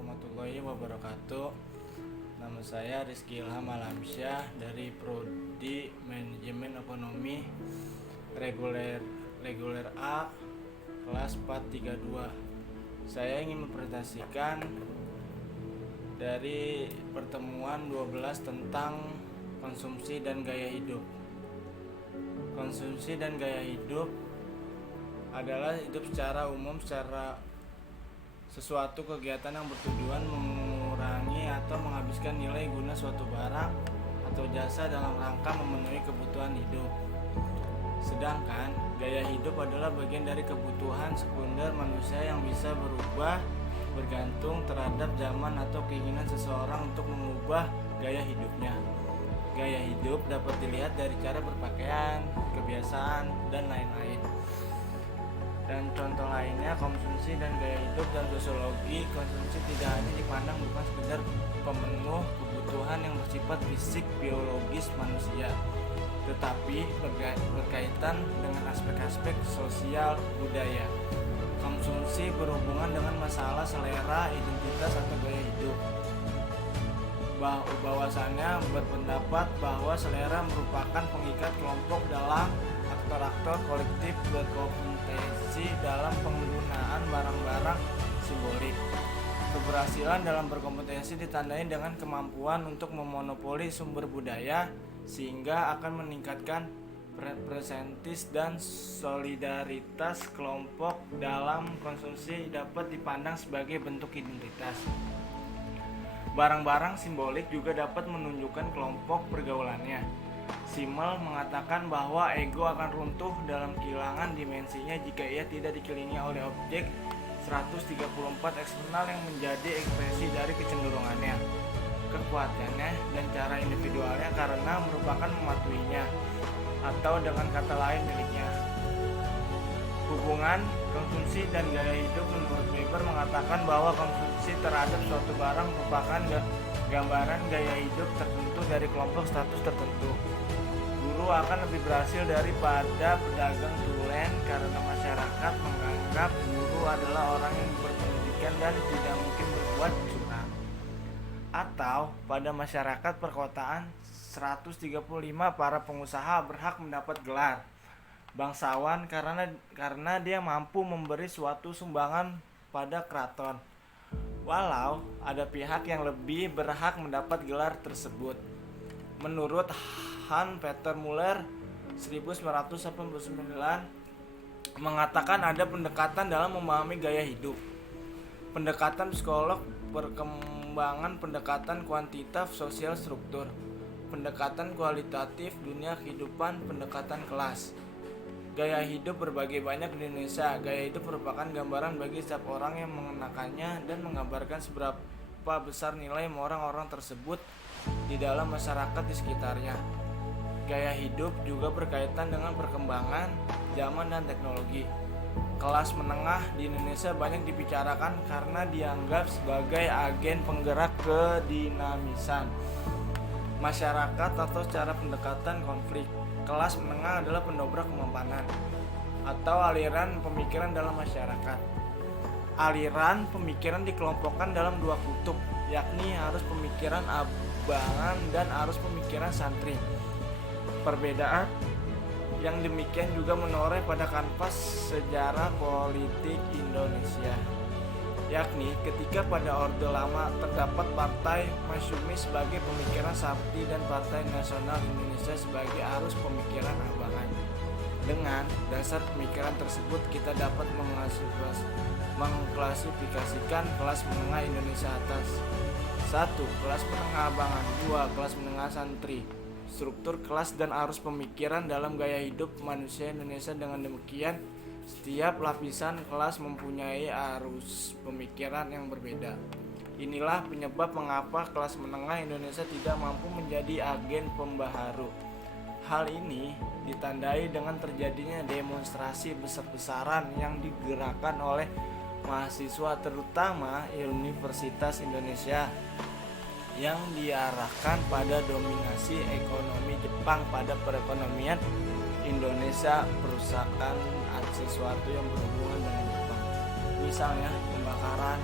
warahmatullahi wabarakatuh. Nama saya Rizky Ilham Alamsyah dari Prodi Manajemen Ekonomi Reguler A kelas 432. Saya ingin mempresentasikan dari pertemuan 12 tentang konsumsi dan gaya hidup. Konsumsi dan gaya hidup adalah hidup secara umum, secara sesuatu kegiatan yang bertujuan mengurangi atau menghabiskan nilai guna suatu barang atau jasa dalam rangka memenuhi kebutuhan hidup. Sedangkan gaya hidup adalah bagian dari kebutuhan sekunder manusia yang bisa berubah bergantung terhadap zaman atau keinginan seseorang untuk mengubah gaya hidupnya. Gaya hidup dapat dilihat dari cara berpakaian, kebiasaan, dan lain-lain. Dan contoh lainnya, konsumsi dan gaya hidup dan sosiologi. Konsumsi tidak hanya dipandang bukan sekedar pemenuh kebutuhan yang bersifat fisik biologis manusia, tetapi berkaitan dengan aspek-aspek sosial budaya. Konsumsi berhubungan dengan masalah selera, identitas, atau gaya hidup. Bahwasannya berpendapat bahwa selera merupakan pengikat kelompok dalam aktor-aktor kolektif berkompetensi dalam penggunaan barang-barang simbolik. Keberhasilan dalam berkompetensi ditandai dengan kemampuan untuk memonopoli sumber budaya sehingga akan meningkatkan presentis dan solidaritas kelompok dalam konsumsi dapat dipandang sebagai bentuk identitas. Barang-barang simbolik juga dapat menunjukkan kelompok pergaulannya. Simmel mengatakan bahwa ego akan runtuh dalam kehilangan dimensinya jika ia tidak dikelilingi oleh objek 134 eksternal yang menjadi ekspresi dari kecenderungannya, kekuatannya, dan cara individualnya karena merupakan mematuhinya, atau dengan kata lain miliknya. Hubungan konsumsi dan gaya hidup menurut Weber mengatakan bahwa konsumsi terhadap suatu barang merupakan gambaran gaya hidup tertentu dari kelompok status tertentu. Guru akan lebih berhasil daripada pedagang tulen karena masyarakat menganggap guru adalah orang yang berpendidikan dan tidak mungkin berbuat curang. Atau pada masyarakat perkotaan 135 para pengusaha berhak mendapat gelar bangsawan karena dia mampu memberi suatu sumbangan pada keraton. Walau ada pihak yang lebih berhak mendapat gelar tersebut. Menurut Hans-Peter Müller 1989 mengatakan ada pendekatan dalam memahami gaya hidup. Pendekatan psikolog perkembangan, pendekatan kuantitatif sosial struktur, pendekatan kualitatif dunia kehidupan, pendekatan kelas. Gaya hidup berbagai banyak di Indonesia. Gaya hidup merupakan gambaran bagi setiap orang yang mengenakannya dan menggambarkan seberapa besar nilai orang-orang tersebut di dalam masyarakat di sekitarnya. Gaya hidup juga berkaitan dengan perkembangan zaman dan teknologi. Kelas menengah di Indonesia banyak dibicarakan karena dianggap sebagai agen penggerak kedinamisan masyarakat atau secara pendekatan konflik. Kelas menengah adalah pendobrak kemapanan atau aliran pemikiran dalam masyarakat. Aliran pemikiran dikelompokkan dalam dua kutub, yakni arus pemikiran abangan dan arus pemikiran santri. Perbedaan yang demikian juga menoreh pada kanvas sejarah politik Indonesia, yakni ketika pada Orde Lama terdapat Partai Masyumi sebagai pemikiran sakti dan Partai Nasional Indonesia sebagai arus pemikiran abangan. Dengan dasar pemikiran tersebut kita dapat mengklasifikasikan kelas menengah Indonesia atas 1. Kelas menengah abangan. 2. Kelas menengah santri. Struktur kelas dan arus pemikiran dalam gaya hidup manusia Indonesia. Dengan demikian setiap lapisan kelas mempunyai arus pemikiran yang berbeda. Inilah penyebab mengapa kelas menengah Indonesia tidak mampu menjadi agen pembaharu. Hal ini ditandai dengan terjadinya demonstrasi besar-besaran yang digerakkan oleh mahasiswa terutama Universitas Indonesia yang diarahkan pada dominasi ekonomi Jepang pada perekonomian Indonesia, perusahaan sesuatu yang berhubungan dengan Jepang. Misalnya pembakaran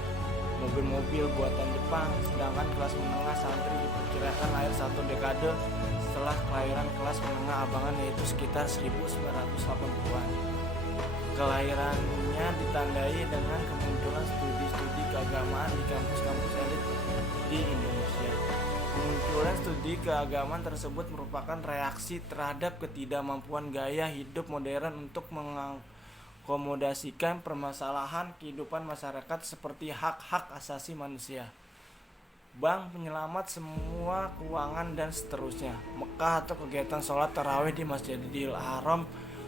mobil-mobil buatan Jepang, sedangkan kelas menengah santri diperkirakan lahir 1 dekade setelah kelahiran kelas menengah abangan, yaitu sekitar 1980-an. Kelahirannya ditandai dengan kemunculan studi-studi keagamaan di kampus-kampus elit di Indonesia. Kemunculan studi keagamaan tersebut merupakan reaksi terhadap ketidakmampuan gaya hidup modern untuk mengakomodasikan permasalahan kehidupan masyarakat seperti hak-hak asasi manusia, bank penyelamat semua keuangan, dan seterusnya. Mekah atau kegiatan sholat tarawih di Masjidil Haram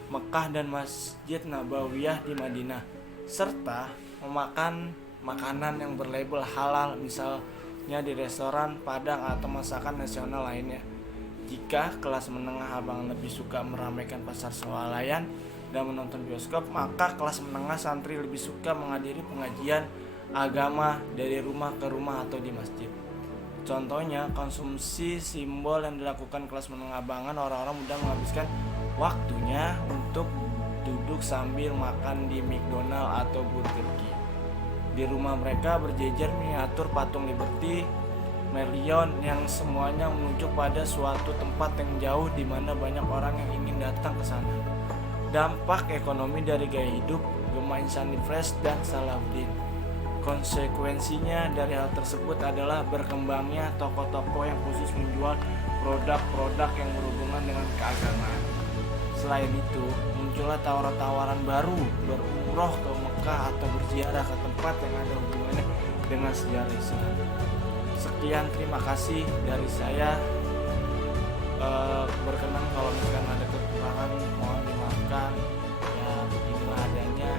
Mekah dan Masjid Nabawiyah di Madinah, serta memakan makanan yang berlabel halal, misalnya di restoran Padang atau masakan nasional lainnya. Jika kelas menengah abangan lebih suka meramaikan pasar swalayan dan menonton bioskop, maka kelas menengah santri lebih suka menghadiri pengajian agama dari rumah ke rumah atau di masjid. Contohnya, konsumsi simbol yang dilakukan kelas menengah abangan, orang-orang mudah menghabiskan waktunya untuk duduk sambil makan di McDonald atau Burger King. Di rumah mereka berjejer miniatur patung Liberty, Merlion yang semuanya menunjuk pada suatu tempat yang jauh di mana banyak orang yang ingin datang ke sana. Dampak ekonomi dari gaya hidup Gema Insani Fresh dan Salahuddin. Konsekuensinya dari hal tersebut adalah berkembangnya toko-toko yang khusus menjual produk-produk yang berhubungan dengan keagamaan. Selain itu, muncullah tawaran-tawaran baru berumroh ke Mekah atau berziarah ke tempat yang ada hubungannya dengan sejarah Islam. Sekian, terima kasih dari saya. Berkenan kalau misalkan ada kekurangan mohon dimaafkan. Ya, beginilah adanya.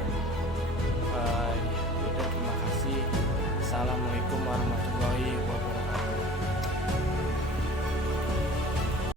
Terima kasih. Assalamualaikum warahmatullahi wabarakatuh.